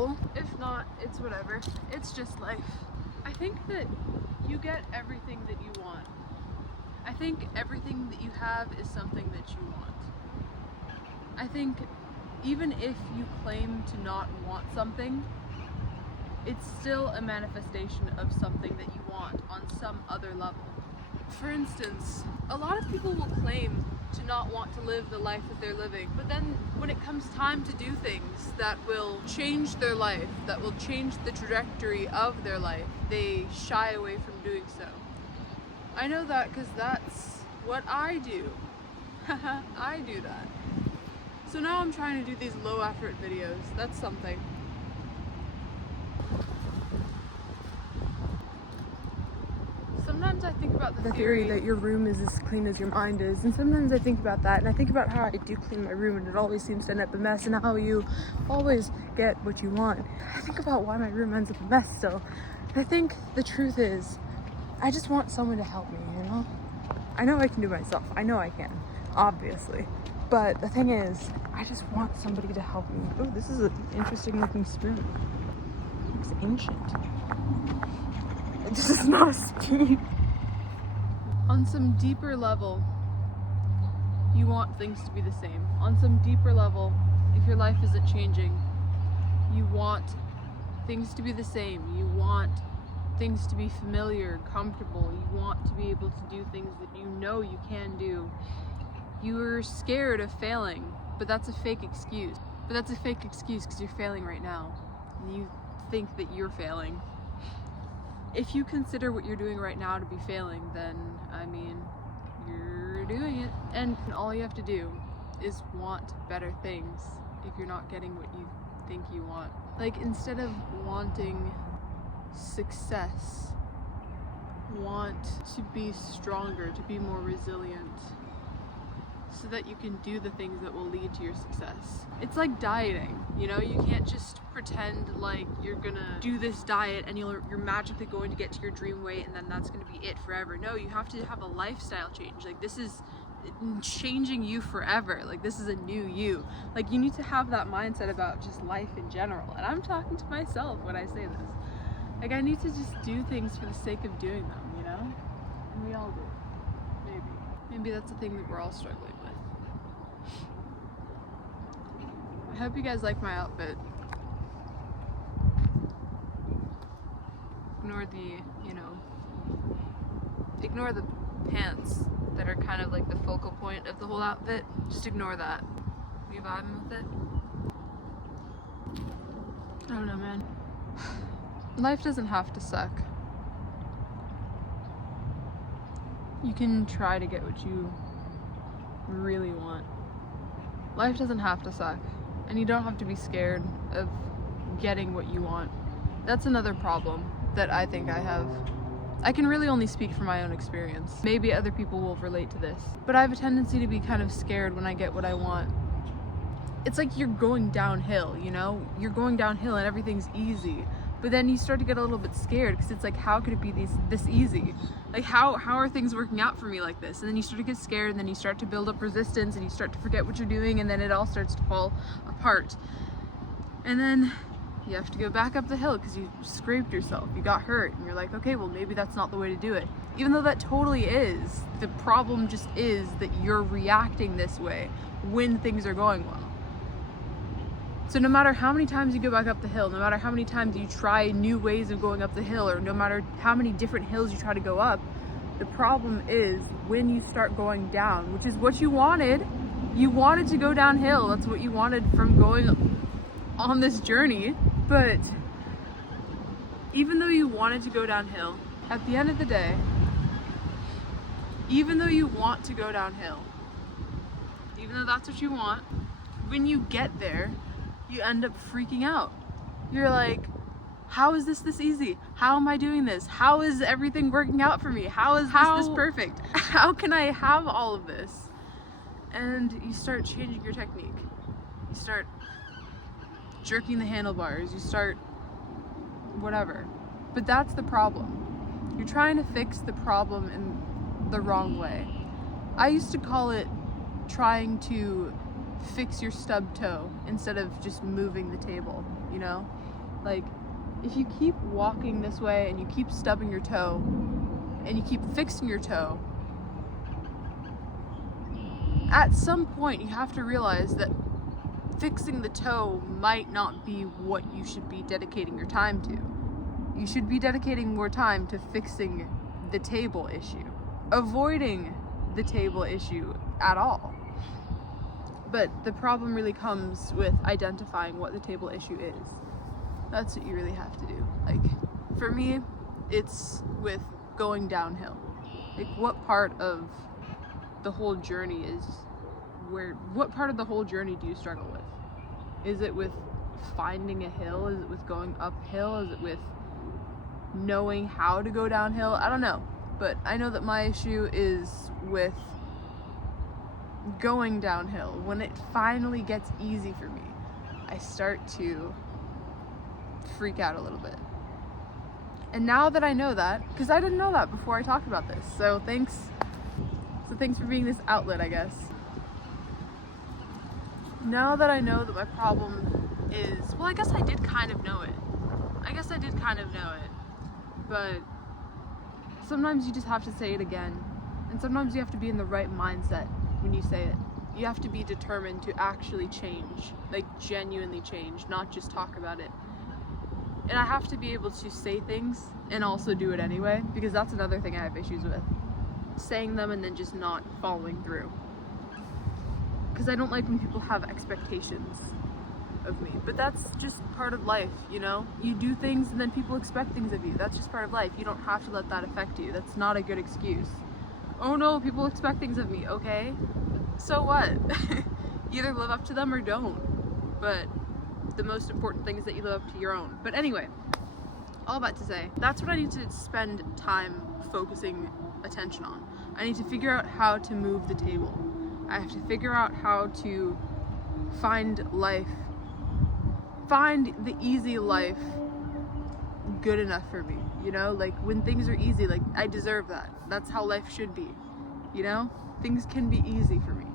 level. If not, it's whatever. It's just life. I think that you get everything that you want. I think everything that you have is something that you want. I think even if you claim to not want something, it's still a manifestation of something that you want on some other level. For instance, a lot of people will claim to not want to live the life that they're living, but then when it comes time to do things that will change their life, that will change the trajectory of their life, they shy away from doing so. I know that because that's what I do. I do that. So now I'm trying to do these low effort videos. That's something. Sometimes I think about the theory that your room is as clean as your mind is, and sometimes I think about that, and I think about how I do clean my room and it always seems to end up a mess, and how you always get what you want. I think about why my room ends up a mess still. I think the truth is, I just want someone to help me, you know? I know I can do it myself. I know I can, obviously. But the thing is, I just want somebody to help me. Oh, this is an interesting looking spoon. It looks ancient. This is not a spoon. On some deeper level, you want things to be the same. On some deeper level, if your life isn't changing, you want things to be the same. You want things to be familiar, comfortable. You want to be able to do things that you know you can do. You're scared of failing, but that's a fake excuse. But that's a fake excuse because you're failing right now. And you think that you're failing. If you consider what you're doing right now to be failing, then, I mean, you're doing it. And all you have to do is want better things if you're not getting what you think you want. Like, instead of wanting success, want to be stronger, to be more resilient, so that you can do the things that will lead to your success. It's like dieting, you know? You can't just pretend like you're gonna do this diet and you're magically going to get to your dream weight and then that's gonna be it forever. No, you have to have a lifestyle change. Like, this is changing you forever. Like, this is a new you. Like, you need to have that mindset about just life in general. And I'm talking to myself when I say this. Like, I need to just do things for the sake of doing them, you know? And we all do. Maybe that's the thing that we're all struggling with. I hope you guys like my outfit. Ignore the, ignore the pants that are kind of like the focal point of the whole outfit. Just ignore that. Are you vibing with it? I don't know, man. Life doesn't have to suck. You can try to get what you really want. Life doesn't have to suck, and you don't have to be scared of getting what you want. That's another problem that I think I have. I can really only speak from my own experience. Maybe other people will relate to this, but I have a tendency to be kind of scared when I get what I want. It's like you're going downhill, you know? You're going downhill and everything's easy. But then you start to get a little bit scared because it's like, how could it be this easy? Like, how are things working out for me like this? And then you start to get scared, and then you start to build up resistance, and you start to forget what you're doing, and then it all starts to fall apart. And then you have to go back up the hill because you scraped yourself, you got hurt, and you're like, okay, well, maybe that's not the way to do it. Even though that totally is. The problem just is that you're reacting this way when things are going well. So no matter how many times you go back up the hill, no matter how many times you try new ways of going up the hill, or no matter how many different hills you try to go up, the problem is when you start going down, which is what you wanted. You wanted to go downhill. That's what you wanted from going on this journey. But even though you wanted to go downhill, at the end of the day, even though you want to go downhill, even though that's what you want, when you get there, you end up freaking out. You're like, how is this easy? How am I doing this? How is everything working out for me? How is this perfect? How can I have all of this? And you start changing your technique. You start jerking the handlebars. You start whatever. But that's the problem. You're trying to fix the problem in the wrong way. I used to call it trying to fix your stub toe instead of just moving the table, you know? Like, if you keep walking this way and you keep stubbing your toe and you keep fixing your toe, at some point you have to realize that fixing the toe might not be what you should be dedicating your time to. You should be dedicating more time to fixing the table issue, avoiding the table issue at all. But the problem really comes with identifying what the table issue is. That's what you really have to do. Like, for me, it's with going downhill. Like, what part of the whole journey what part of the whole journey do you struggle with? Is it with finding a hill? Is it with going uphill? Is it with knowing how to go downhill? I don't know. But I know that my issue is with going downhill. When it finally gets easy for me, I start to freak out a little bit. And now that I know that, because I didn't know that before I talked about this, so thanks for being this outlet, I guess. Now that I know that my problem is, well, I guess I did kind of know it. But sometimes you just have to say it again. And sometimes you have to be in the right mindset when you say it. You have to be determined to actually change, like genuinely change, not just talk about it. And I have to be able to say things and also do it anyway, because that's another thing I have issues with. Saying them and then just not following through. Because I don't like when people have expectations of me. But that's just part of life, you know? You do things and then people expect things of you. That's just part of life. You don't have to let that affect you. That's not a good excuse. Oh no, people expect things of me. Okay, so what? Either live up to them or don't. But the most important thing is that you live up to your own. But anyway, all that to say, that's what I need to spend time focusing attention on. I need to figure out how to move the table. I have to figure out how to find the easy life good enough for me, you know? Like, when things are easy, like, I deserve that. That's how life should be, you know? Things can be easy for me.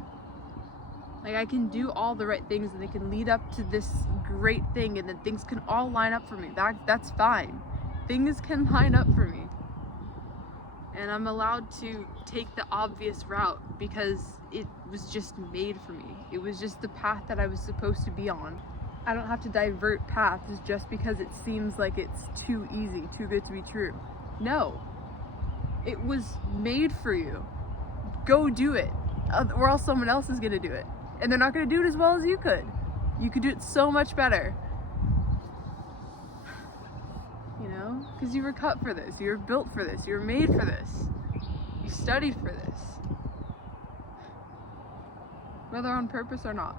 Like, I can do all the right things and they can lead up to this great thing, and then things can all line up for me. That's fine. Things can line up for me. And I'm allowed to take the obvious route because it was just made for me. It was just the path that I was supposed to be on. I don't have to divert paths just because it seems like it's too easy, too good to be true. No. It was made for you. Go do it. Or else someone else is gonna do it. And they're not gonna do it as well as you could. You could do it so much better. You know? Because you were cut for this. You were built for this. You were made for this. You studied for this. Whether on purpose or not.